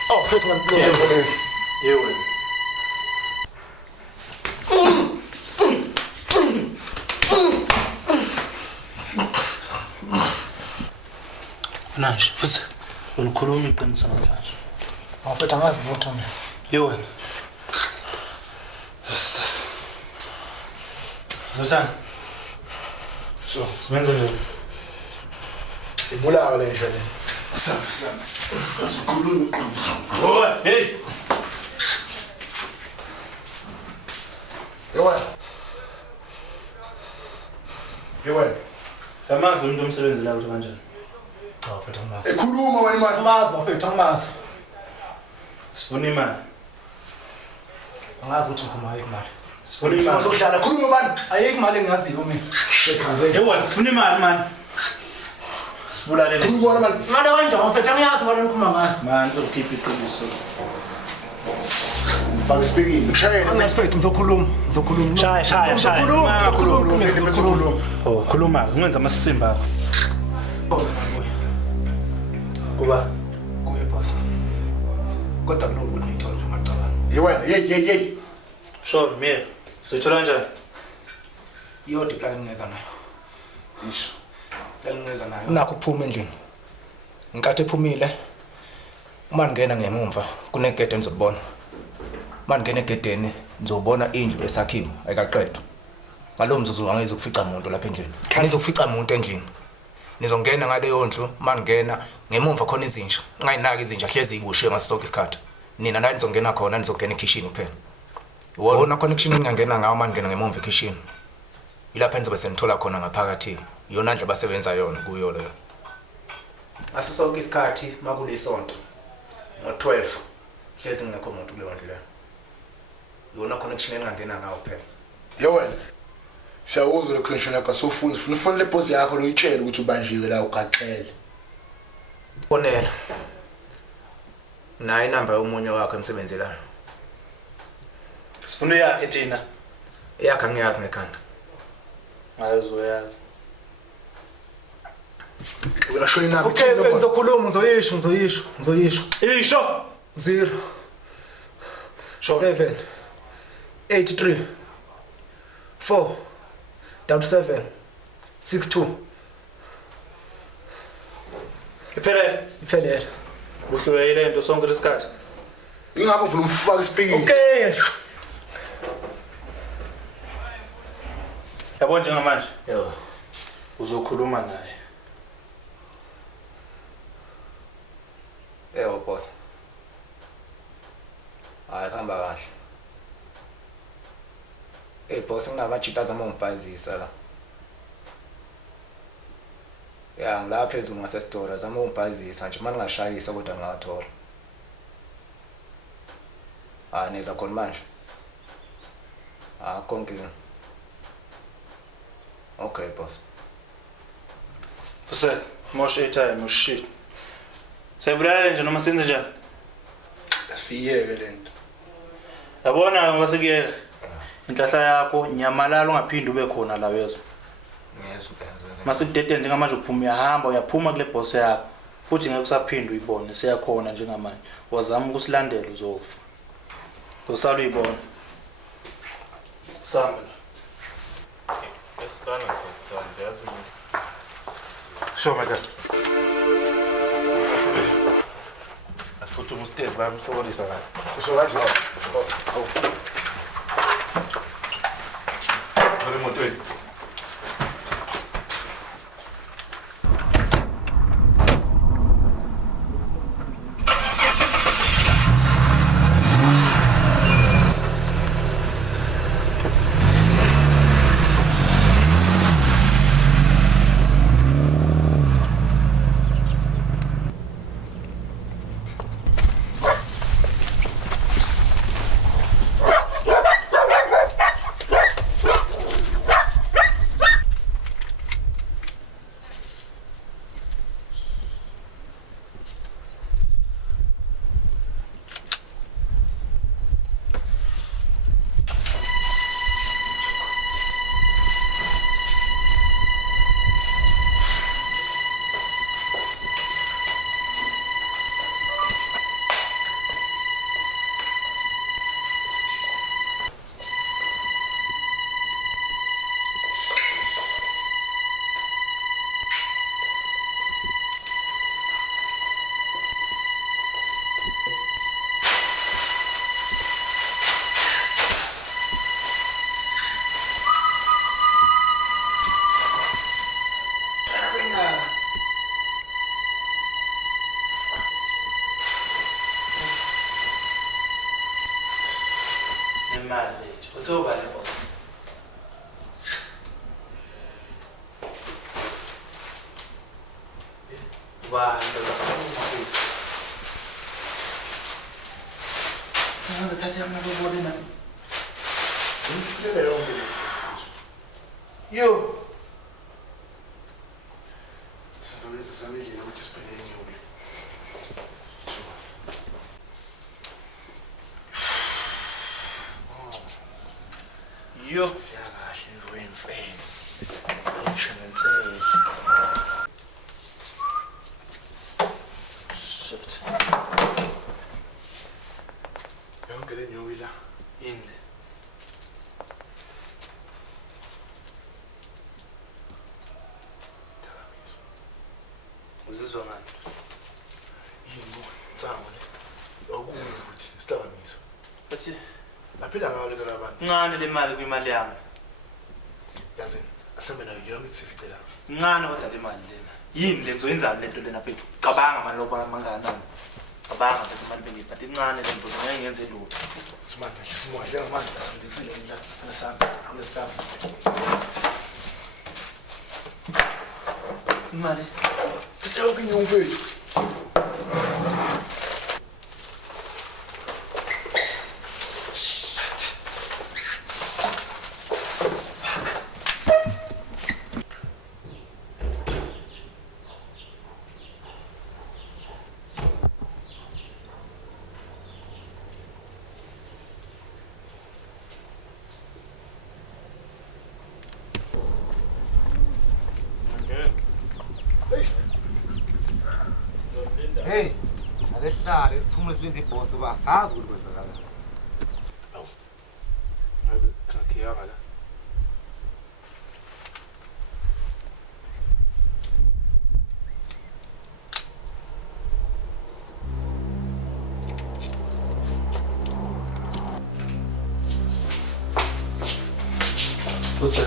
Oh, fake man, please. You. Manje, futhi ulikhuluma iqiniso namhlanje. Awufethu angazi lutho mina. Yewena. Zothana. So, simenze njani? Ibulawa le nje le. Sabe. Uzikhuluma iqiniso. Oh, hey. Yewena. Yamazi umuntu omsebenzi la uthi kanjani? Awufethu angazi. Ekhuluma wena manje. Angazi bafethu angazi. Sifuna imali. Angazi ukuthi ngikhuluma ayikho imali. Sifuna imali. Uzohlala khuluma manje. Ayikho imali engaziyo mina. Yewena, sifuna imali man. Sibulale le. Ngibona manje. Ngale kanjani bafethu angiyazi imali engikhuluma ngayo. Man, uzokhipha iqiniso. Faka isipikile. Mshayele. Angafethu ngizokhuluma. Shaya. Ngizokhuluma. Oh, khuluma, ungenza amasisimba akho. Kuba kuye boss. Kodwa kuloko ukuthi ngithola nje ngacabanga. Yewena, hey. sure, Mir. Soyithola kanjani? Yodwa iplan engingeza nayo. Isho. Plan engingeza nayo. Nakho ukuphuma endlini. Nginkathi ephumile. Uma ngena ngemuva kunegede enizobona. Uma ngena egedeni nizobona indlu esakhiwe ayikaqedwa. Ngalo mzuzu angizokufica umuntu lapha endlini. Ngizokufica umuntu endlini. Nizongena ngaleyo ndlu, mangena ngemuva khona izinja. Ngayinaki izinja hlezi ibushiwe ngaso sonke isikhathi. Nina la nizongena khona nizongena ekitchen kuphela. Wona connection engingena ngawo mangena ngemuva ekitchen. Ilapha nizobe senithola khona ngaphakathi. Iyona ndle basebenza yona kuyo leyo. Ngaso sonke isikhathi makulesonto ngo12 hlezi ngekho umuntu kuleyo ndlu leyo. Iyona connection engingena ngawo phela. Yewena. Siyawuzwa le connection yakho sofuna le pose yakho lo itshela ukuthi ubanjiwe la ugaxele. Bonela. Nayi number yomunye wakhe emsebenzelayo. Sifuna yakhe Tina. Yakhe angiyazi ngekhanda. Ngayozoyazi. Wena show inamba. Okay, ngizokhuluma ngizoyisho. Isho 0 7 83 4 7 62 Iphelele. Uhlulele into sonke lesikhathi. Ingakho ufuna umfaka isipikile. Okay. Yabona njengamanje? Yebo. Uzokhuluma naye. Yebo boss. Hayi khamba kahle. Boss nginabachita zama ungibhazisa la. Ya ngila phezulu ngasesitore zama ungibhazisa nje manje ngashayisa kodwa ngathola. Neza khona manje. konke. Okay, boss. Fuset, mosh airtime, mosh shit. Sayibulala nje noma senze njani? Asiyeke lento. Yabona ngasikuyela. Inhlahla yakho nyamalala ungaphindi ube khona la wezo. Ngezwe benzo. Masidede njengamanje uphuma uyahamba uyaphuma kule boss yakho. Futhi ngeke usaphinda uyibone siyakhona njengamanje. Wazama ukusilandela uzofa. Usala uyibona. Samba. Esibana sasithanda yazi ukuthi Sure, my dad. Asiphuthuma umstezi bayamsokolisa la. Usho kanjalo. Lo emotweni. Uzoba le boss. Sengaze thathe amalobolo manje. Ngikule yonke. Yo. Samile ukuthi sibhekene nyoli. Yo. Yakahle ngwemfene. Ngishengensele. Shit. Yonke le nyoli la. Yini? Uzizwa ngani? Yini tsango le. Okunye futhi isihlakaniso. Bathi Baphila ngayo le abantu. ncane le mali kwimali yami. Yazi asembe nayo yonke kusificela. Ncane kodwa le mali lena. Yini lenzo yenzani lento lena mfethu? Cabanga maloba amanganani. Cabanga ukuthi imali bengiphi but incane le nto ngeke ngenze lutho. Uthi manje nje simwadle ngamandla sandisile la nesamba nesamba. Imali. Kithe ukinye umfethu. Hey, akehlala isiphumule silinde iboss uba asazi ukuthi kwenzakalani. Awu. Ngabe khakiyanga la. Futhi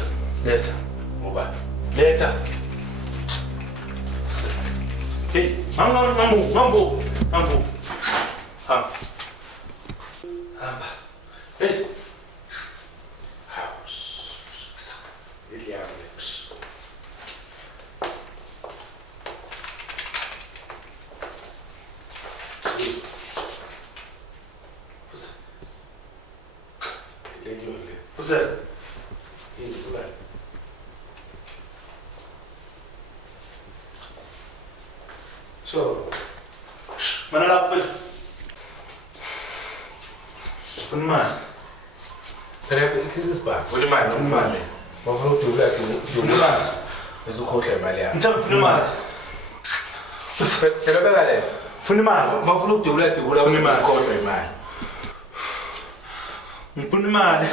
letha. Ngoba Letha. Hey, mambo. Hamba. Hey. house. Iliax. Futhi So, Mana lapho. Funa imali. Phela ihlisa isibhamu. Funa imali. Bafuna ukudubula imali. Bese ukhohlwa imali yakho. Ngithanda ufuna imali. Phela beka le. Funa imali. Bafuna ukudubula ukhohlwa imali. Ngifuna imali.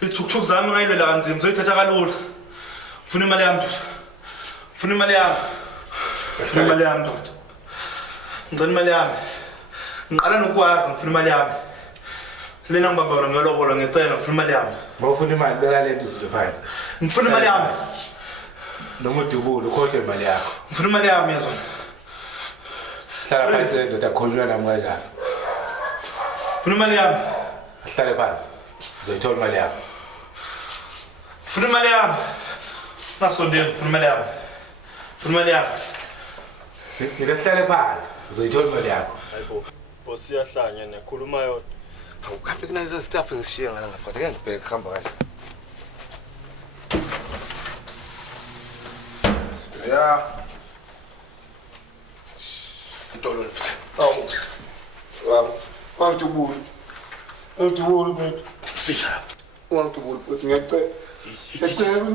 Ithukthuk zami ngayilwela kanzima ngizoyithatha kalula. Ngifuna imali yami ndoda. Ngifuna imali yami. Ngifuna imali yami ndoda. Ngicela imali yami. Ngiqala nokwazi ngifuna imali yami. Lena ngibamba ngiyolobola ngicela ngifuna imali yami. Bafuna imali beka le nto izinto phansi. Ngifuna imali yami. Noma udubula ukhohlwe imali yakho. Ngifuna imali yami yazona. Hlala phansi ndoda khuluma nami kanjani. Ngifuna imali yami. Hlale phansi. Uzoyithola imali yakho. Ngifuna imali yami. Nasondela ngifuna imali yami. Ngifuna imali yami. Ngihlale phansi. Uzoyithola imali yakho. Hayibo. Boss iyahlanya nekhuluma yona. Awukambe kunazo staff ngishiya ngala ngapha ke ngibheka hamba kahle. Ya. Ntolo futhi. Wangitubula mate. Sisha. Wangitubula futhi ngiyacela. Ngiyacela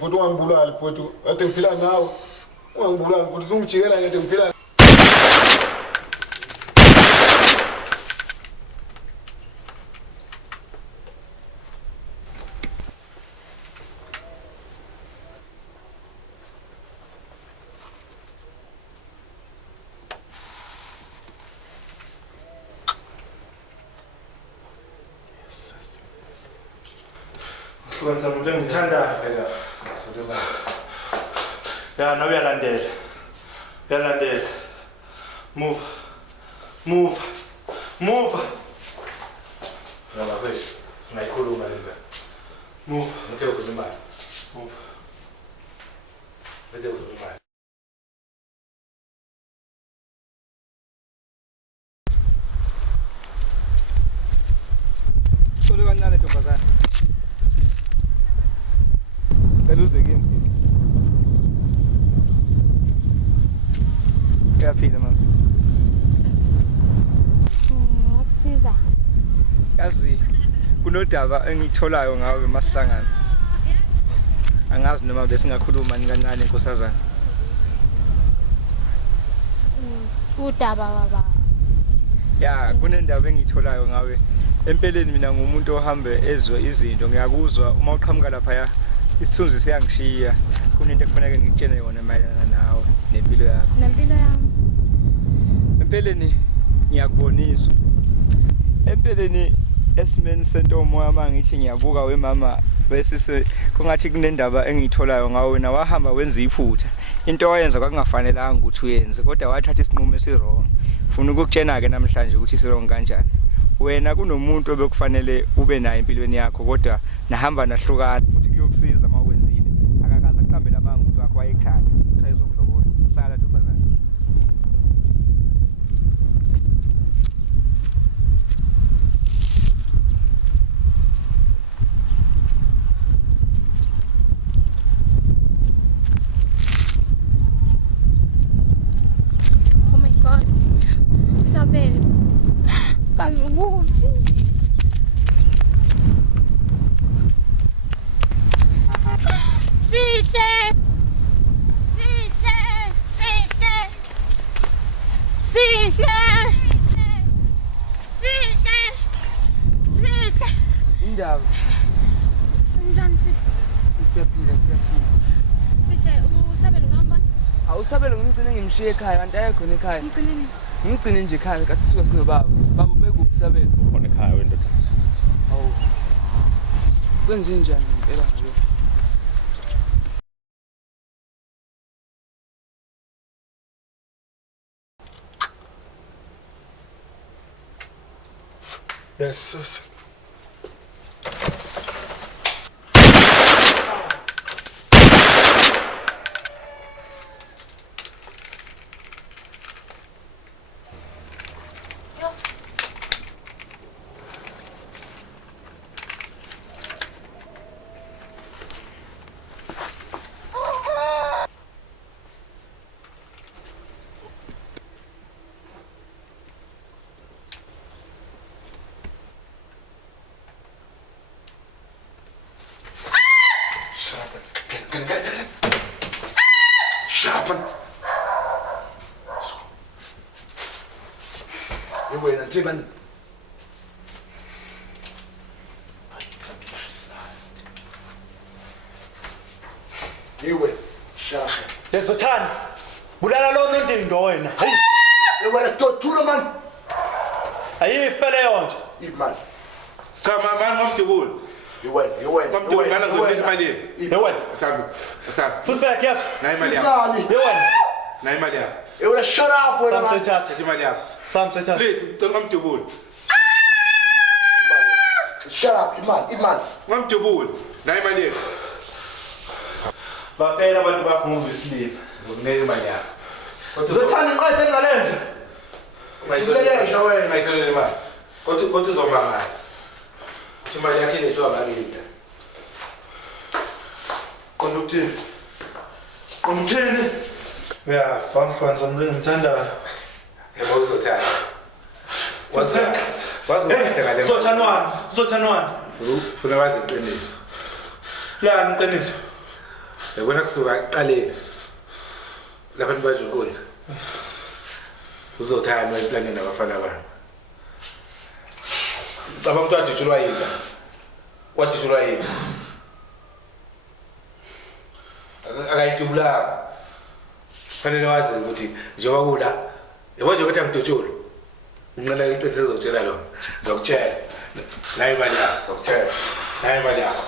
futhi ungangibulali futhi kade ngiphila nawe. Ungangibulali futhi sungijikela ngede ngiphila. Kwenza umuntu engithandayo phela. Ya nawe uyalandela. Uyalandela. Move. Ngaba kwethu singayikhuluma le nto. Move. Ngithe ufuna imali. Move. Ngithe ufuna imali. Solo kancane ntombazana. Ngicela uze kimi. Uyaphila mama. Ngakusiza. Yazi kunodaba engitholayo ngawe masihlangana. Angazi noma bese ngakhuluma kancane nkosazana. Udaba baba. Ya kunendaba engitholayo ngawe. Empeleni mina ngumuntu ohambe ezwe izinto ngiyakuzwa uma uqhamuka lapha isithunzi siyangishiya kunento ekufanele ngikutshene yona mayelana nawe nempilo yakho. Nempilo yami. Empeleni ngiyakubonisa. Empeleni esimeni sentomo yami ngithi ngiyabuka wemama bese kungathi kunendaba engitholayo ngawe wena wahamba wenza iphutha. Into oyenza kwakungafanelanga ukuthi uyenze kodwa wathatha isinqumo esirong. Ufuna ukukutshena ke namhlanje ukuthi isirong kanjani. Wena kunomuntu obekufanele ube naye empilweni yakho kodwa nahamba nahlukana futhi kuyokusiza uma wenzile akakaza kuqambela amanga umuntu wakho wayekuthanda uthi ayizokulobola sala ntombazana. Oh my God. Isabel. Kazukuphi. Sihle. Indaba. Sinjani sihle? Siyaphila. Sihle usabela ngihamba. Awusabele ngimgcine ngimshiye ekhaya kanti ayakhona ekhaya. Ngigcineni. Ngimgcine nje ekhaya kathi sisuka sinobaba. Baba bekuphi Sabele? khona ekhaya wendoda. Hawu. Kwenze njani ngempela ngalo? Yes, sis. man. Wena nje man. Iwe shaka. Lesothani. Bulala lo nondindo wena. Hey. Wena tothula man. Ayife leyo nje. Imali. Cha mama ngomdubuli. Iwena. Ngomdubuli mana ngizobeka imali yini? Yewena. Asami. Fusek yes. Nayi imali yakho. Yewena. Nayi imali yakho. Wena shut up wena. Samsethatha imali yakho. Samsethatha. Please ngicela ngomdubuli. Shut up imali. Ngomdubuli. Nayi imali yakho. Baphela abantu bakho ngovisiliva. Zokunika imali yakho. Uzothanda inqede ngalenje. Mayitholele wena. Mayitholele imali. Kodwa uzomangala. Uthi imali yakho inethiwa bakini. Konduktini. Konduktini. Ya, fanfanza umlingi ngithandayo. Yebo uzothanda. Wazi ngale. Uzothanwani. Funa wazi iqiniso. La iqiniso. Yabona kusuka ekuqaleni. Lapha nibaje inkonzo. Uzothanda iplanini nabafana bami. Cabanga ukuthi wadutshulwa yini? Wadutshulwa yini? Akayitubula. Fanele wazi ukuthi njengoba kula, yabo nje ukuthi angidutshule. Unqala iqiniso ezokutshela lo. Ngizokutshela. Nayi imali yakho, ngizokutshela. Nayi imali yakho.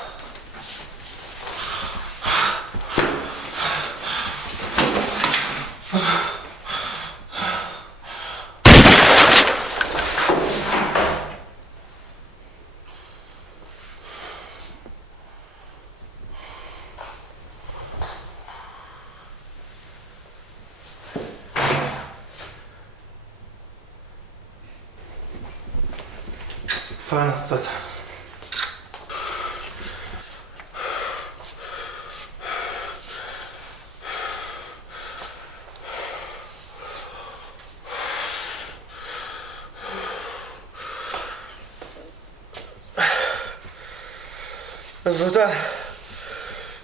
Fana Satan. Satan.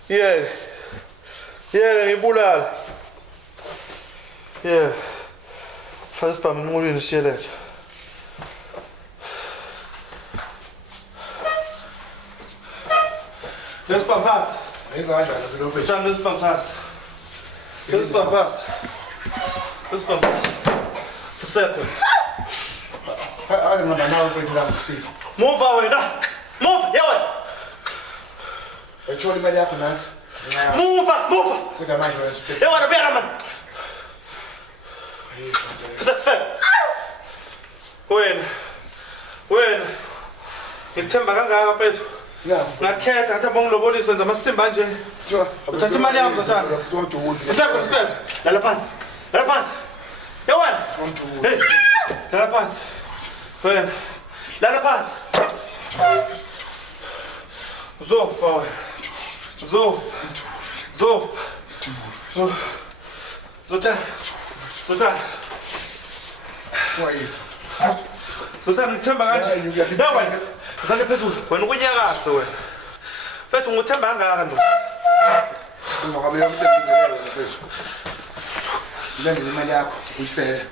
Yeah, ngibulala. Yeah. Fast pa minqulweni siyelehle. Lesipamphata. Ngizanjani phela mfethu? Njani lesipamphata? Lesipamphata. Usekho. Ake ngihamba nawe mfethu la ngisisi. Move wena. Move, yewena. Ayithola imali yakho nasi. Move. Kodwa manje wena space. Yewena bheka manje. Usekho. Wena. Ngithemba kangaka mfethu. Ngakhetha ngathi abongilobolisa nje amasimba nje. Uthatha imali yakho sana. Usekho. Lala phansi. Yewena. Hey. Lala phansi. Wena. Lala phansi. Zofa wena. Zota ngithemba kanje. Wena. Zale phezulu. Wena ukunyakaza wena. Mfethu ngithemba kangaka ndo. Ungabe yamthengisela wena mfethu. Ngilendele imali yakho uyisele.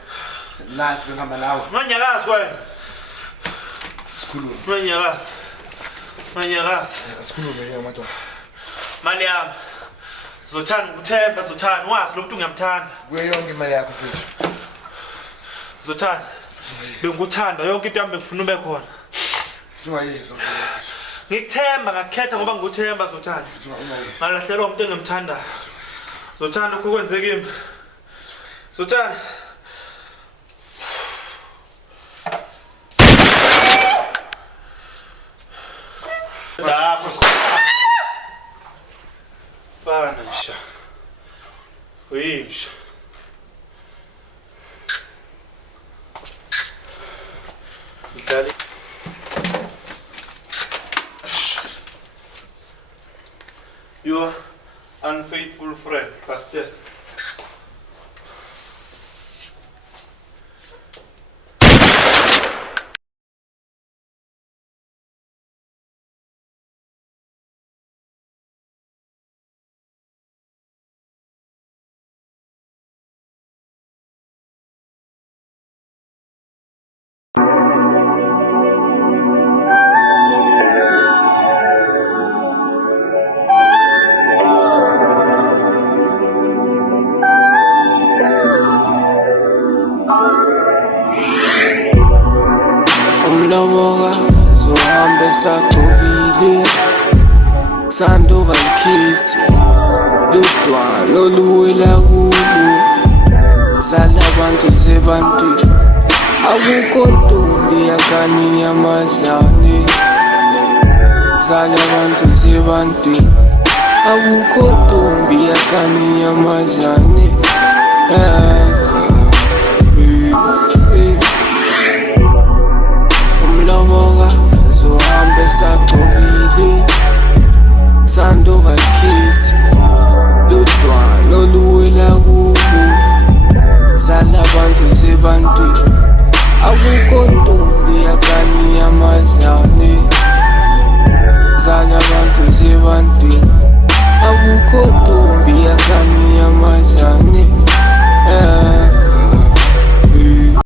Nathi ngihamba nawe. Nganyakaza wena. Sikhulume. Nganyakaza. Sikhulume ke madoda. Mali yami. Zothanda ukuthemba, Zothanda wazi lo muntu ngiyamthanda. Kuye yonke imali yakho mfethu. Zothanda. Benguthanda yonke into yami ngifuna ube khona. Ungayizwa mfethu. Ngikuthemba ngakhetha ngoba ngikuthemba Zothanda. Ngalahlelwa umuntu engimthandayo. Zothanda ukho kwenzeka kimi. Zothanda. Lapho fana nje. Uyisho. Dali. Your unfaithful friend, Pastor. Sando kalikhithi ludwana oluwela kulo sala abantu sebantwini akukho ntombi yakani yamazane sala abantu sebantwini akukho ntombi yakani yamazane umloboka zohambe sagcobile Sando kalikhithi ludwana oluwela kulo sala abantu sebantwini akukho